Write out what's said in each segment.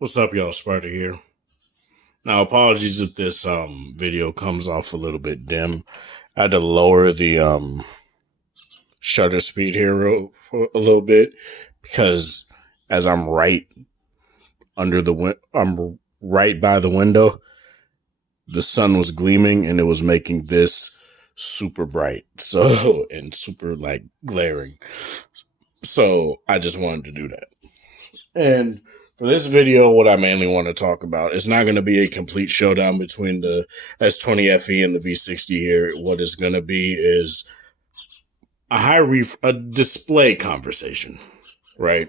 What's up, y'all? Sparta here. Now, apologies if this video comes off a little bit dim. I had to lower the shutter speed here for a little bit because as I'm right under I'm right by the window. The sun was gleaming and it was making this super bright, so and super like glaring. So I just wanted to do that. And for this video, what I mainly want to talk about is not going to be a complete showdown between the S20 FE and the V60 here. What is going to be is a display conversation, right?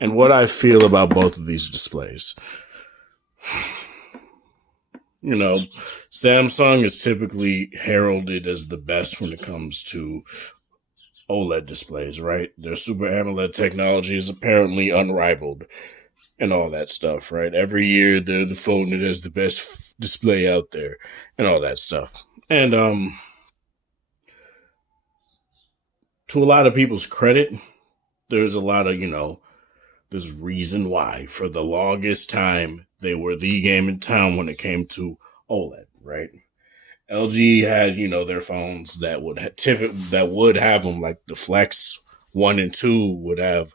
And what I feel about both of these displays. You know, Samsung is typically heralded as the best when it comes to OLED displays, right? Their Super AMOLED technology is apparently unrivaled and all that stuff, right? Every year they're the phone that has the best display out there and all that stuff. And to a lot of people's credit, there's a lot of, there's reason why. For the longest time, they were the game in town when it came to OLED, right? LG had, their phones that would have them, like the Flex 1 and 2 would have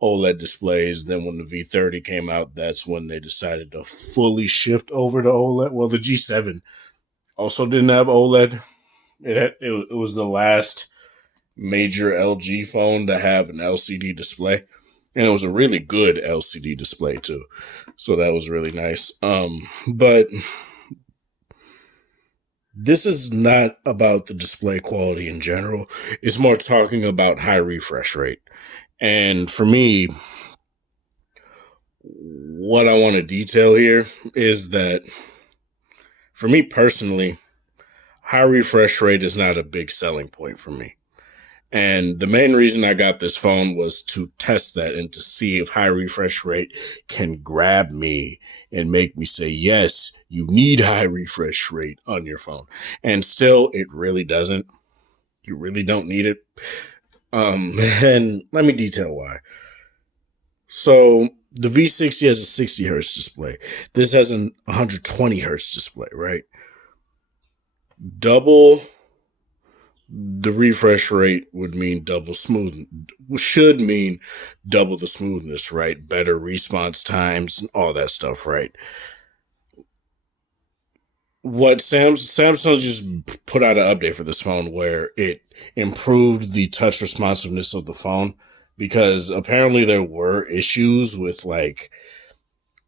OLED displays. Then when the V30 came out, that's when they decided to fully shift over to OLED. Well, the G7 also didn't have OLED. It was the last major LG phone to have an LCD display. And it was a really good LCD display too. So that was really nice. But this is not about the display quality in general. It's more talking about high refresh rate. And for me, what I want to detail here is that for me personally, high refresh rate is not a big selling point for me. And the main reason I got this phone was to test that and to see if high refresh rate can grab me and make me say, yes, you need high refresh rate on your phone. And still, it really doesn't. You really don't need it. And let me detail why. So the V60 has a 60 hertz display. This has an 120 hertz display, right? Double the refresh rate would mean should mean double the smoothness, right? Better response times, all that stuff, right? What Samsung just put out an update for this phone where it improved the touch responsiveness of the phone, because apparently there were issues with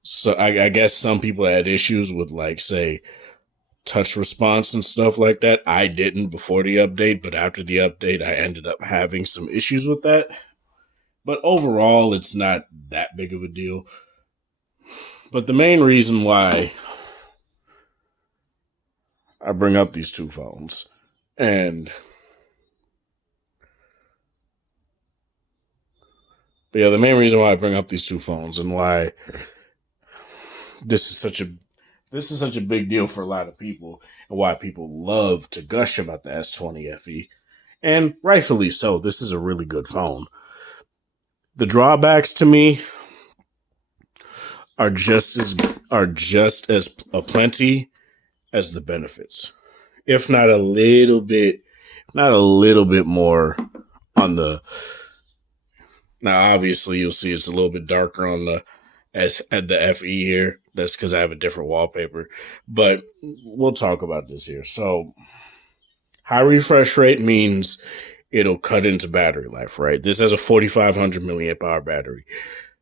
so I guess some people had issues with say touch response and stuff like that. I didn't before the update, but after the update, I ended up having some issues with that. But overall, it's not that big of a deal. But the main reason why I bring up these two phones the main reason why I bring up these two phones and why this is such a big deal for a lot of people, and why people love to gush about the S20 FE, and rightfully so. This is a really good phone. The drawbacks to me are just as aplenty as the benefits, if not a little bit more on the. Now, obviously, you'll see it's a little bit darker on the at the FE here. That's because I have a different wallpaper. But we'll talk about this here. So, high refresh rate means it'll cut into battery life, right? This has a 4,500 milliamp hour battery.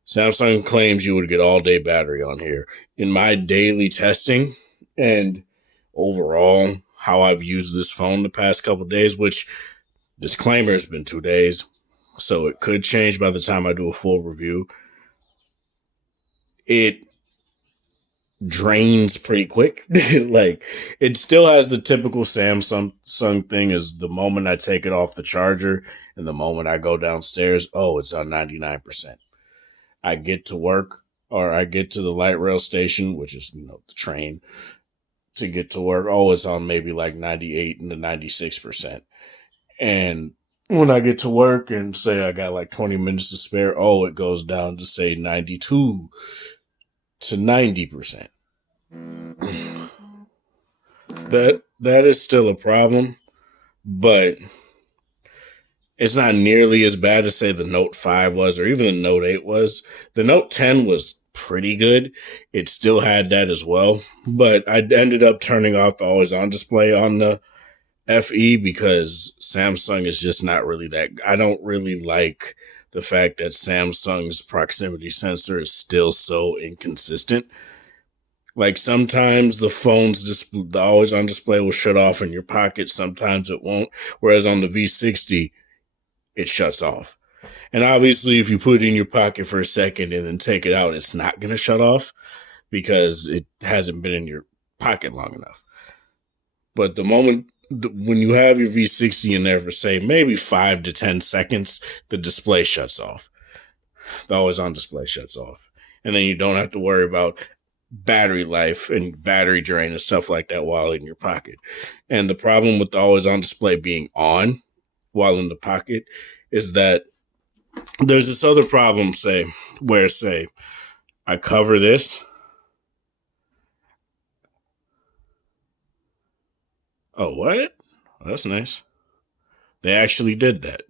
Samsung claims you would get all day battery on here. In my daily testing and overall, how I've used this phone the past couple days, which disclaimer has been 2 days, so it could change by the time I do a full review. It drains pretty quick. It still has the typical Samsung thing, is the moment I take it off the charger and the moment I go downstairs, it's on 99%. I get to work, or I get to the light rail station, which is, the train, to get to work. It's on maybe 98 to 96%. And when I get to work and say I got 20 minutes to spare, it goes down to say 92. to 90%. That is still a problem, but it's not nearly as bad as say the Note 5 was, or even the Note 8 was. The Note 10 was pretty good. It still had that as well, but I ended up turning off the always on display on the FE because Samsung is just not really that. I don't really like the fact that Samsung's proximity sensor is still so inconsistent. Like sometimes the always on display will shut off in your pocket, sometimes it won't. Whereas on the V60, it shuts off. And obviously, if you put it in your pocket for a second and then take it out, it's not going to shut off because it hasn't been in your pocket long enough. But when you have your V60 in there for, say, maybe 5 to 10 seconds, the display shuts off. The always on display shuts off. And then you don't have to worry about battery life and battery drain and stuff like that while in your pocket. And the problem with the always on display being on while in the pocket is that there's this other problem, where I cover this. Oh, what? Oh, that's nice. They actually did that.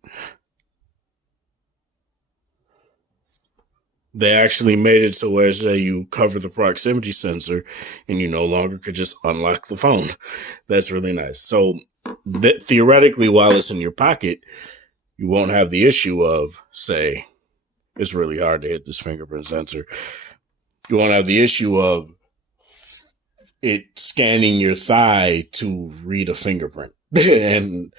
They actually made it so where you cover the proximity sensor and you no longer could just unlock the phone. That's really nice. So theoretically, while it's in your pocket, you won't have the issue of, say, it's really hard to hit this fingerprint sensor. You won't have the issue of it scanning your thigh to read a fingerprint. And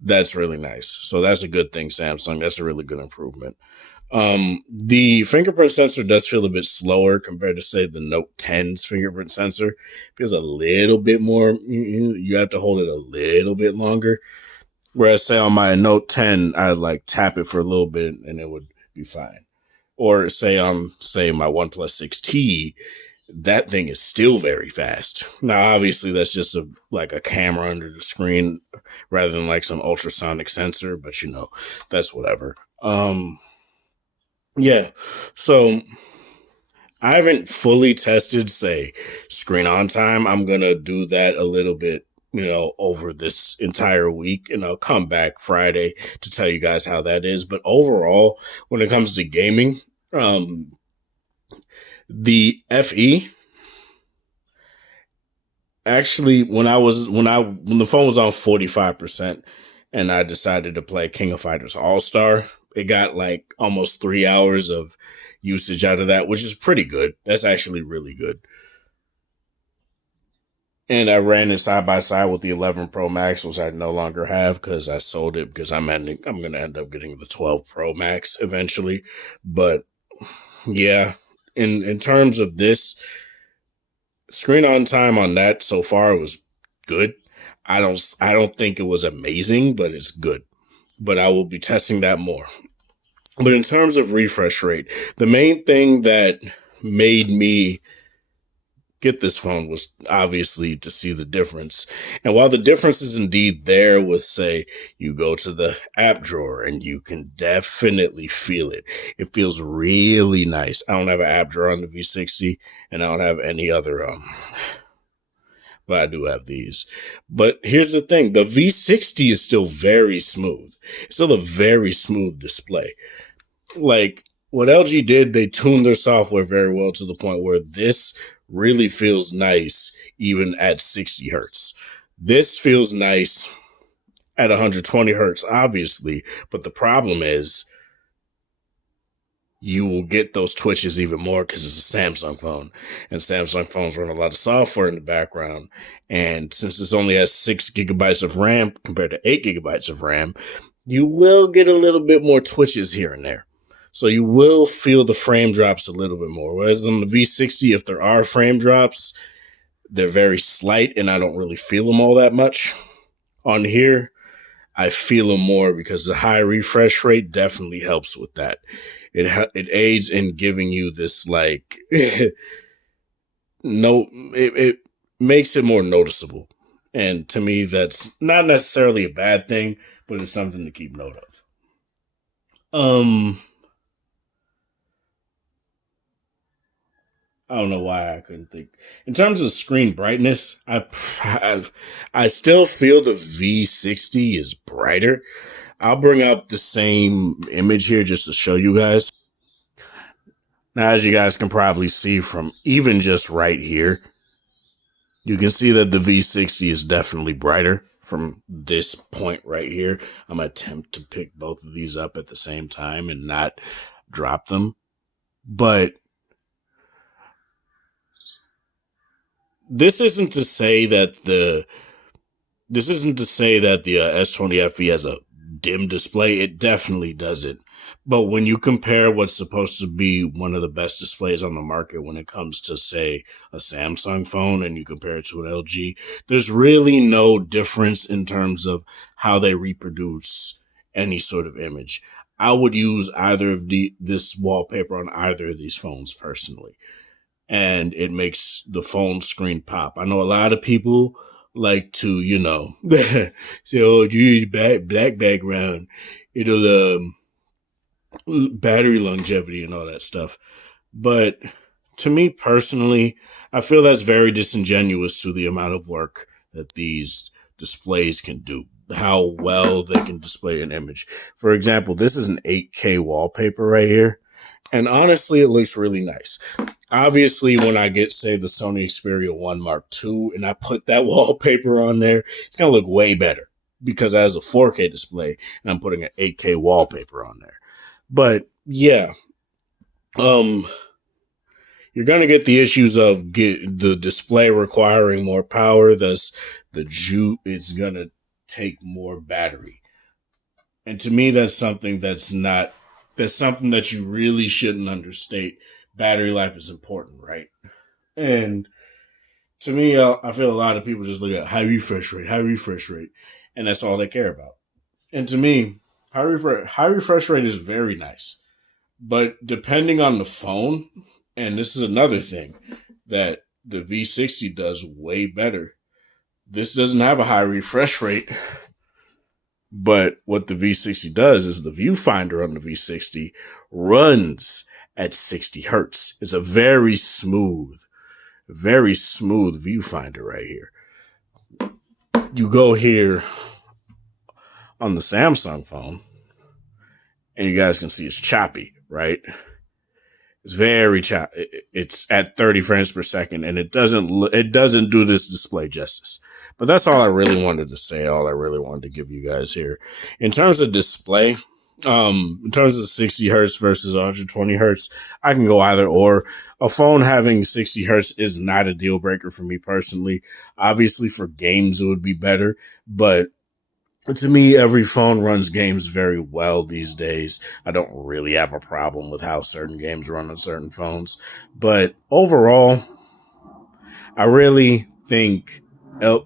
that's really nice. So that's a good thing, Samsung. That's a really good improvement. The fingerprint sensor does feel a bit slower compared to, say, the Note 10's fingerprint sensor. It feels a little bit more, you have to hold it a little bit longer. Whereas, say, on my Note 10, I'd like tap it for a little bit and it would be fine. Or say on, my OnePlus 6T, that thing is still very fast. Now, obviously, that's just a camera under the screen rather than like some ultrasonic sensor, but that's whatever. Yeah, so I haven't fully tested, say, screen on time. I'm going to do that a little bit, over this entire week, and I'll come back Friday to tell you guys how that is. But overall, when it comes to gaming, the FE, actually, when the phone was on 45% and I decided to play King of Fighters All-Star, it got like almost 3 hours of usage out of that, which is pretty good. That's actually really good. And I ran it side by side with the 11 Pro Max, which I no longer have because I sold it because I'm going to end up getting the 12 Pro Max eventually. But yeah, in terms of this, screen on time on that so far was good. I don't think it was amazing, but it's good. But I will be testing that more. But in terms of refresh rate, the main thing that made me get this phone was obviously to see the difference. And while the difference is indeed there with, say, you go to the app drawer and you can definitely feel it. It feels really nice. I don't have an app drawer on the V60 and I don't have any other, but I do have these. But here's the thing. The V60 is still very smooth. It's still a very smooth display. Like what LG did, they tuned their software very well to the point where this really feels nice even at 60 hertz. This feels nice at 120 hertz, obviously, but the problem is you will get those twitches even more because it's a Samsung phone, and Samsung phones run a lot of software in the background. And since this only has 6 gigabytes of RAM compared to 8 gigabytes of RAM, you will get a little bit more twitches here and there. So you will feel the frame drops a little bit more. Whereas on the V60, if there are frame drops, they're very slight and I don't really feel them all that much. On here, I feel them more because the high refresh rate definitely helps with that. It aids in giving you this it makes it more noticeable. And to me, that's not necessarily a bad thing, but it's something to keep note of. I don't know why I couldn't think. In terms of screen brightness, I still feel the V60 is brighter. I'll bring up the same image here just to show you guys. Now, as you guys can probably see from even just right here, you can see that the V60 is definitely brighter from this point right here. I'm going to attempt to pick both of these up at the same time and not drop them. But this isn't to say that the S20 FE has a dim display. It definitely doesn't. But when you compare what's supposed to be one of the best displays on the market when it comes to, say, a Samsung phone, and you compare it to an LG, there's really no difference in terms of how they reproduce any sort of image. I would use either of this wallpaper on either of these phones personally, and it makes the phone screen pop. I know a lot of people like to, say, "Oh, you use black background. It'll battery longevity and all that stuff." But to me personally, I feel that's very disingenuous to the amount of work that these displays can do, how well they can display an image. For example, this is an 8K wallpaper right here, and honestly, it looks really nice. Obviously, when I get, say, the Sony Xperia 1 Mark II and I put that wallpaper on there, it's going to look way better because it has a 4K display and I'm putting an 8K wallpaper on there. But yeah, you're going to get the issues of the display requiring more power, thus it's going to take more battery. And to me, that's something that's something that you really shouldn't understate. Battery life is important, right? And to me, I feel a lot of people just look at high refresh rate, and that's all they care about. And to me, high refresh rate is very nice, but depending on the phone, and this is another thing that the V60 does way better. This doesn't have a high refresh rate, but what the V60 does is the viewfinder on the V60 runs at 60 hertz. It's a very smooth viewfinder right here. You go here on the Samsung phone, and you guys can see it's choppy, right? It's very choppy. It's at 30 frames per second, and it doesn't do this display justice. But that's all I really wanted to say. All I really wanted to give you guys here. In terms of display, in terms of 60 hertz versus 120 hertz, I can go either or. A phone having 60 hertz is not a deal breaker for me personally. Obviously, for games, it would be better, but to me, every phone runs games very well these days. I don't really have a problem with how certain games run on certain phones, but overall, I really think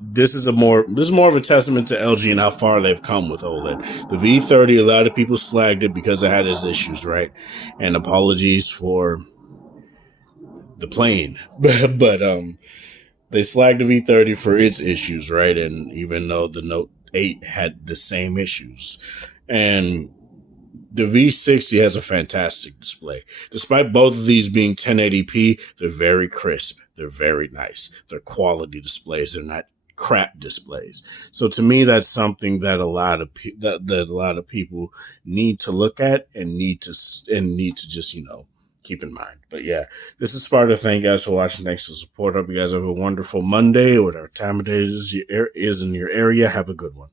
this is more of a testament to LG and how far they've come with OLED. The V30, a lot of people slagged it because it had its issues, right? And apologies for the plane, but they slagged the V30 for its issues, right? And even though the Note 8 had the same issues, and the V60 has a fantastic display. Despite both of these being 1080p, they're very crisp. They're very nice. They're quality displays. They're not crap displays. So to me, that's something that a lot of people need to look at and need to just keep in mind. But yeah, this is Sparta. Thank you guys for watching. Thanks for the support. Hope you guys have a wonderful Monday or whatever time of day is in your area. Have a good one.